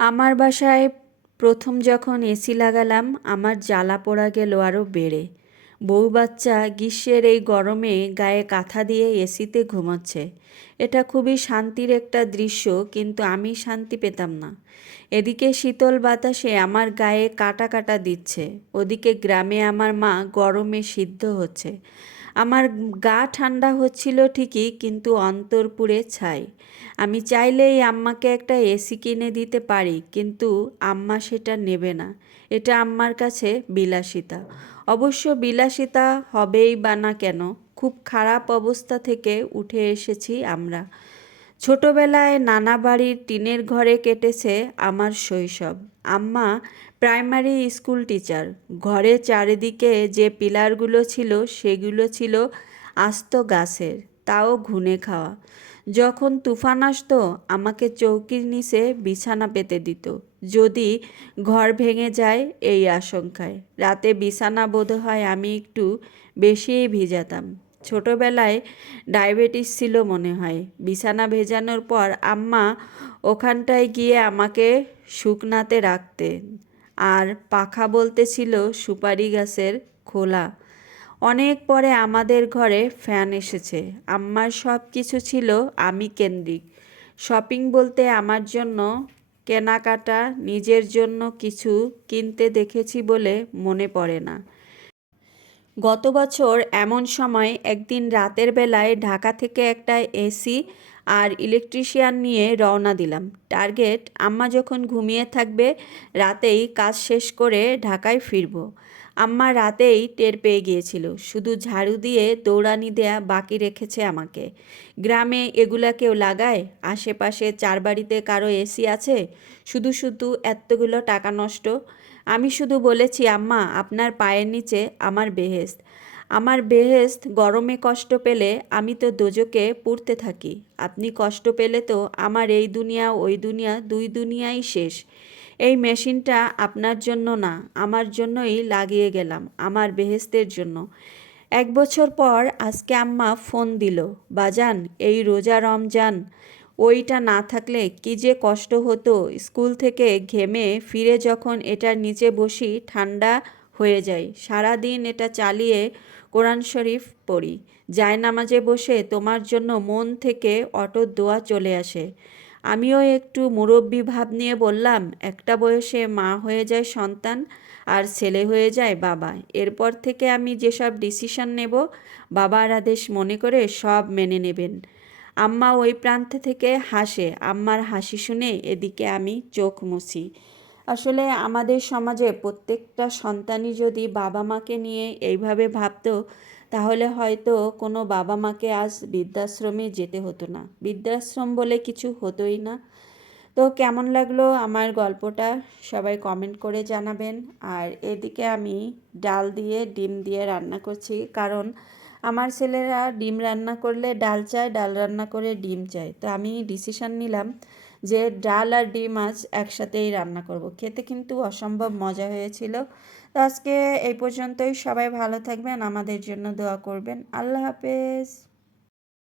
আমার বাসায় প্রথম যখন এসি লাগালাম, আমার জ্বালা পোড়া গেল আরও বেড়ে। বউ বাচ্চা গ্রীষ্মের এই গরমে গায়ে কাঁথা দিয়ে এসিতে ঘুমাচ্ছে। এটা খুবই শান্তির একটা দৃশ্য, কিন্তু আমি শান্তি পেতাম না। এদিকে শীতল বাতাসে আমার গায়ে কাটা কাটা দিচ্ছে, ওদিকে গ্রামে আমার মা গরমে সিদ্ধ হচ্ছে। আমার গা ঠান্ডা হচ্ছিল ঠিকই, কিন্তু অন্তর পুড়ে ছাই। আমি চাইলেই আম্মাকে একটা এসি কিনে দিতে পারি, কিন্তু আম্মা সেটা নেবে না। এটা আম্মার কাছে বিলাসিতা। অবশ্য বিলাসিতা হবেই বা না কেন, খুব খারাপ অবস্থা থেকে উঠে এসেছি আমরা। ছোটবেলায় নানা বাড়ির টিনের ঘরে কেটেছে আমার শৈশব। আম্মা প্রাইমারি স্কুল টিচার। ঘরে চারিদিকে যে পিলারগুলো ছিল, সেগুলো ছিল আস্ত গাছের, তাও ঘুনে খাওয়া। যখন তুফান আসতো, আমাকে চৌকির নিচে বিছানা পেতে দিত। যদি ঘর ভেঙে যায়, এই আশঙ্কায়। রাতে বিছানা বোধ হয় আমি একটু বেশিই ভিজাতাম। ছোটবেলায় ডায়াবেটিস ছিল মনে হয়। বিছানা ভেজানোর পর আম্মা ওখানটায় গিয়ে আমাকে শুকনাতে রাখতেন। আর পাখা বলতে ছিল সুপারি গাছের খোলা। অনেক পরে আমাদের ঘরে ফ্যান এসেছে। আম্মার সব কিছু ছিল আমি কেন্দ্রিক। শপিং বলতে আমার জন্য কেনাকাটা, নিজের জন্য কিছু কিনতে দেখেছি বলে মনে পড়ে না। গত বছর এমন সময় একদিন রাতের বেলায় ঢাকা থেকে একটা এসি আর ইলেকট্রিশিয়ান নিয়ে রওনা দিলাম। টার্গেট, আম্মা যখন ঘুমিয়ে থাকবে, রাতেই কাজ শেষ করে ঢাকায় ফিরবো। আম্মা রাতেই টের পেয়ে গিয়েছিল, শুধু ঝাড়ু দিয়ে দৌড়ানি দেয়া বাকি রেখেছে আমাকে। গ্রামে এগুলা কেউ লাগায়? আশেপাশে চার বাড়িতে কারও এসি আছে? শুধু শুধু এতগুলো টাকা নষ্ট? আমি শুধু বলেছি, আম্মা, আপনার পায়ের নিচে আমার বেহেস্ত আমার বেহেস্ত গরমে কষ্ট পেলে আমি তো দোজকে পুড়তে থাকি। আপনি কষ্ট পেলে তো আমার এই দুনিয়া, ওই দুনিয়া, দুই দুনিয়াই শেষ। এই মেশিনটা আপনার জন্য না, আমার জন্যই লাগিয়ে গেলাম, আমার বেহেস্তের জন্য। এক বছর পর আজকে আম্মা ফোন দিল, বাজান, এই রোজা রমজান ওইটা না থাকলে কি যে কষ্ট হতো স্কুল থেকে ঘেমে ফিরে যখন এটার নিচে বসি ঠান্ডা হয়ে যায় সারাদিন এটা চালিয়ে কোরআন শরীফ পড়ি। যায় নামাজে বসে তোমার জন্য মন থেকে অটো দোয়া চলে আসে। আমিও একটু মুরব্বী ভাব নিয়ে বললাম, একটা বয়সে মা হয়ে যায় সন্তান আর ছেলে হয়ে যায় বাবা। এরপর থেকে আমি যেসব ডিসিশন নেব, বাবার আদেশ মনে করে সব মেনে নেবেন। আম্মা ওই প্রান্ত থেকে হাসে, আম্মার হাসি শুনে এদিকে আমি চোখ মুছি। আসলে আমাদের সমাজে প্রত্যেকটা সন্তানই যদি বাবা মাকে নিয়ে এইভাবে ভাবতো, তাহলে হয়তো কোনো বাবা মাকে আজ বৃদ্ধাশ্রমে যেতে হতো না। বৃদ্ধাশ্রম বলে কিছু হতোই না। তো কেমন লাগল আমার গল্পটা? সবাই কমেন্ট করে জানাবেন। আর এদিকে আমি ডাল দিয়ে, ডিম দিয়ে রান্না করছি। কারণ আমার ছেলেরা ডিম রান্না করলে ডাল চায়, ডাল রান্না করে ডিম চায়। তো আমি ডিসিশান নিলাম যে ডাল আর ডিম আজ একসাথেই রান্না করব। খেতে কিন্তু অসম্ভব মজা হয়েছিল। তো আজকে এই পর্যন্তই। সবাই ভালো থাকবেন, আমাদের জন্য দোয়া করবেন। আল্লাহ হাফেজ।